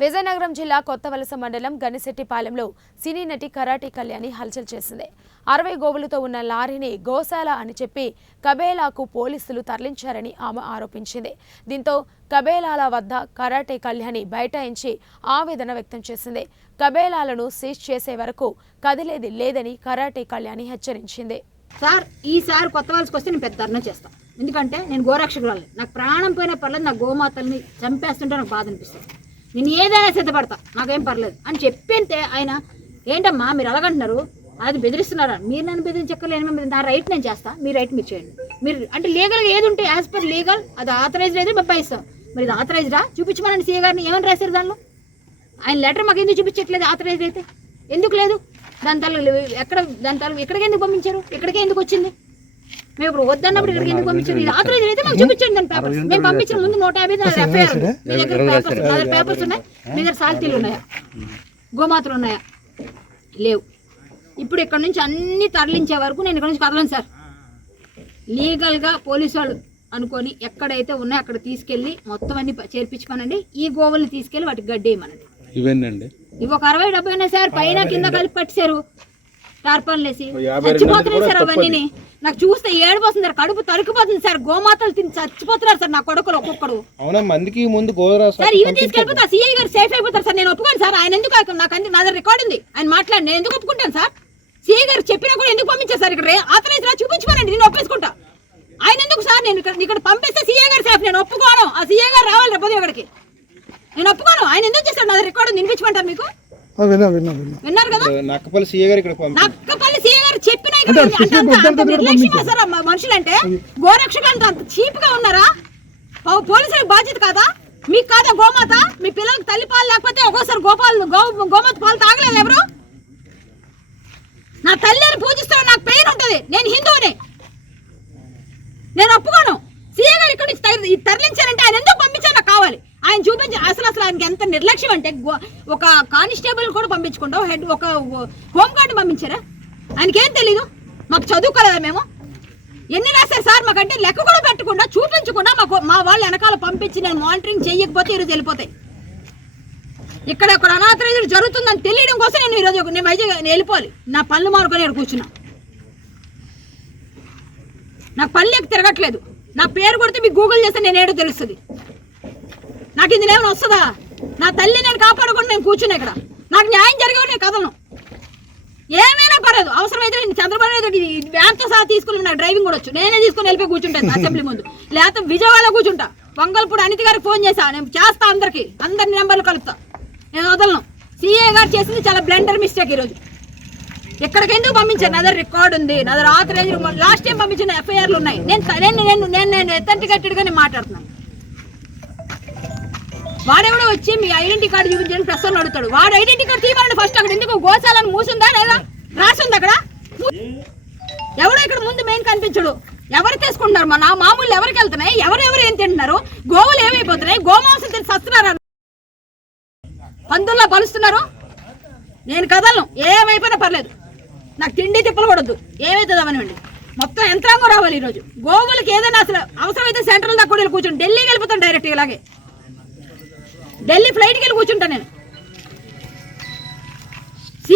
విజయనగరం జిల్లా కొత్తవలస మండలం గనిశెట్టిపాలెంలో సినీ నటి కరాటే కళ్యాణి హల్చల్ చేసింది. అరవై గోవులతో ఉన్న లారీని గోశాల అని చెప్పి కబేలాకు పోలీసులు తరలించారని ఆమె ఆరోపించింది. దీంతో కబేలాల వద్ద కరాటే కళ్యాణి బైఠాయించి ఆవేదన వ్యక్తం చేసింది. కబేలాలను సీజ్ చేసే వరకు కదిలేది లేదని కరాటే కళ్యాణి హెచ్చరించింది. సార్ ఈసారి కొత్త వాళ్ళకి వస్తే నేను పెద్ద ధర్నా చేస్తాను ఎందుకంటే నేను గోరక్షకురాలి నాకు ప్రాణం పోయినా పర్లేదు నా గోమాతల్ని చంపేస్తుంటే నాకు బాధ అనిపిస్తుంది. నేను ఏదైనా సిద్ధపడతా. నాకేం పర్లేదు. అని చెప్పింటే ఆయన ఏంటమ్మా మీరు అలాగంటున్నారు? అది బెదిరిస్తున్నారా? మీరు నన్ను బెదిరించక్కర్లేదు. మేము నా రైట్ నేను చేస్తా. మీ రైట్ మీరు చేయండి. మీరు అంటే లీగల్గా ఏది ఉంటే యాజ్ పర్ లీగల్ అది ఆథరైజ్డ్ అయితే మేము పైస్తాం. మరి ఇది ఆథరైజ్డా చూపించమనండి సీఏ గారిని. ఏమని రాశారు దానిలో? ఆయన లెటర్ మాకు ఎందుకు చూపించట్లేదు ఆథరైజ్ అయితే? ఎందుకు లేదు? దాని తల ఎక్కడ దాని తల ఎక్కడికి ఎందుకు పంపించారు? ఇక్కడికే ఎందుకు వచ్చింది? మేము ఇప్పుడు వద్దన్నప్పుడు ఇక్కడికి ఎందుకు పంపించారు? ఇది ఆథరైజ్ అయితే మాకు చూపించండి దాని పేపర్స్ మేము పంపించిన ముందు నూట యాభై ఎఫ్ఐఆర్ మీ దగ్గర పేపర్స్ నా దగ్గర పేపర్స్ ఉన్నాయి. మీ దగ్గర సాల్తీలు ఉన్నాయా? గోమాతలు ఉన్నాయా? లేవు. ఇప్పుడు ఇక్కడ నుంచి అన్ని తరలించే వరకు నేను ఇక్కడ నుంచి కదలను సార్. లీగల్గా పోలీసు వాళ్ళు అనుకొని ఎక్కడైతే ఉన్నాయో అక్కడ తీసుకెళ్ళి మొత్తం అన్ని చేర్పించమనండి ఈ గోవుల్ని తీసుకెళ్ళి వాటికి గడ్డేయమనండి ఇవేనండి ఇవి ఒక అరవై డెబ్బై ఉన్నాయి సార్. పైన కింద కలిపి పట్టారు టార్పాన్లు వేసి చచ్చిపోతున్నాయి సార్ అవన్నీ. నాకు చూస్తే ఏడిపోతుంది సార్ కడుపు తరుకుపోతుంది సార్ గోమాతలు తిని చచ్చిపోతున్నారు సార్ నా కొడుకులు ఒక్కొక్కడు. అవునా మందికి ముందు గోదరా సార్ ఇవి తీసుకెళ్ళిపోతా సిఐ గారు సేఫ్ అయిపోతారు సార్ నేను ఒప్పుకోను సార్ ఆయన ఎందుకు నాకు నా దగ్గర రికార్డ్ ఉంది. ఆయన మాట్లాడి నేను ఎందుకు ఒప్పుకుంటాను సార్? సిఐ గారు చెప్పినా కూడా ఎందుకు పంపించారు సార్ ఇక్కడ? ఆథరైజ్ రా చూపించుకోనండి నేను ఒప్పేసుకుంటా. ఆయన ఎందుకు సార్ నేను ఇక్కడ ఇక్కడ పంపిస్తే సిఐ గారు సేఫ్ నేను ఒప్పుకోను. ఆ సిఐ గారు రావాలి రేపు ఇక్కడికి. నేను ఒప్పుకోను ఆయన ఎందుకు చేశారు నా రికార్డ్ వినిపించమంటారు మీకు? విన్నా విన్నా విన్నా. విన్నారు కదా? నక్కపల్లి సీఏ గారు ఇక్కడ పంపి నక్కపల్లి సీఏ గారు చెప్పినా ఇక్కడ అంత- అంత- అంత నిర్లక్ష్యమా సార్ ఆ మ- మనుషులంటే? గోరక్షకులు అంత అంత చీప్గా ఉన్నారా? పో- పోలీసులకు బాధ్యత కాదా? మీకు కాదా గోమాత? మీ పిల్లలకు తల్లి పాలు లేకపోతే ఒక్కోసారి గోపాలు గో గోమాత పాలు తాగలేదు ఎవరు? నా తల్లిని పూజిస్తాను నాకు పెయిన్ ఉంటది. నేను హిందువుని. నేను ఒప్పుకోను. సీఏ గారు ఇక్కడ నుంచి తర- ఇది తరలించారంటే ఆయన ఎందుకు పంపించారు నాకు కావాలి ఆయన చూపించి అసలు అసలు ఆయనకి ఎంత నిర్లక్ష్యం అంటే ఒక కానిస్టేబుల్ కూడా పంపించకుండా హెడ్ ఒక హోంగార్డ్ పంపించారా? ఆయనకేం తెలీదు? మాకు చదువుకోలేదా మేము? ఎన్ని రాశారు సార్ మాకంటే లెక్క కూడా పెట్టకుండా చూపించకుండా మాకు మా వాళ్ళు వెనకాల పంపించి నేను మానిటరింగ్ చేయకపోతే ఈరోజు వెళ్ళిపోతాయి. ఇక్కడ ఇక్కడ అనాథరైజర్ జరుగుతుందని తెలియడం కోసం నేను ఈరోజు నేను వైజాగ్ నేను వెళ్ళిపోవాలి. నా పళ్ళు మారుకొని ఇక్కడ కూర్చున్నా. నాకు పల్లెకి తిరగట్లేదు. నా పేరు కొడితే మీకు గూగుల్ చేస్తే నేను ఏడో తెలుస్తుంది. నాకు ఇది ఏమైనా వస్తుందా? నా తల్లి నేను కాపాడకుండా నేను కూర్చుని ఇక్కడ. నాకు న్యాయం జరిగేవాడు నేను కదను ఏమైనా పర్లేదు అవసరమైతే నేను చంద్రబాబు నాయుడు వ్యాన్తో సహా తీసుకుని నాకు డ్రైవింగ్ కూడా వచ్చు. నేనే తీసుకుని వెళ్ళిపోయి కూర్చుంటాను అసెంబ్లీ ముందు. లేకపోతే విజయవాడలో కూర్చుంటా. వంగల్పూడి అనితి గారికి ఫోన్ చేశా. నేను చేస్తా అందరికి. అందరి నెంబర్లు కలుపుతా. నేను వదలను. సీఏ గారు చేసింది చాలా బ్లెండర్ మిస్టేక్ ఈరోజు. ఎక్కడికి ఎందుకు పంపించారు? నా దగ్గర రికార్డ్ ఉంది. నా దగ్గర ఆథరైజ్ లాస్ట్ టైం పంపించిన ఎఫ్ఐఆర్లు ఉన్నాయి. నేను నేను నేను నేను నేను ఎథెంటికేటెడ్గా నేను మాట్లాడుతున్నాను. వాడెవడో వచ్చి మీ ఐడెంటిటీ కార్డు చూపించని ప్రెస్ అడుగుతాడు. వాడు ఐడెంటిటీ కార్డు తీవాలని ఫస్ట్ అక్కడ ఎందుకు? గోశాలను మూసిందా లేదా? రాసింది అక్కడ? ఎవడో ఇక్కడ ముందు మెయిన్ కనిపించడు. ఎవరు తీసుకుంటున్నారు? మన మామూలు ఎవరికి వెళ్తున్నాయి? ఎవరెవరు ఏం తింటున్నారు? గోవులు ఏమైపోతున్నాయి? గోమాంసం తిని సస్తున్నారు పందుల్లో పలుస్తున్నారు నేను కదలను. ఏమైపోయినా పర్లేదు. నాకు తిండి తిప్పలు కూడదు ఏమైతుంది అవనివ్వండి. మొత్తం యంత్రాంగం రావాలి ఈరోజు. గోవులకి ఏదైనా అసలు అవసరమైతే సెంట్రల్ దాకా కూడా కూర్చొని ఢిల్లీకి వెళ్ళిపోతాను డైరెక్ట్ ఇలాగే. ఢిల్లీ ఫ్లైట్కి వెళ్ళి కూర్చుంటా నేను.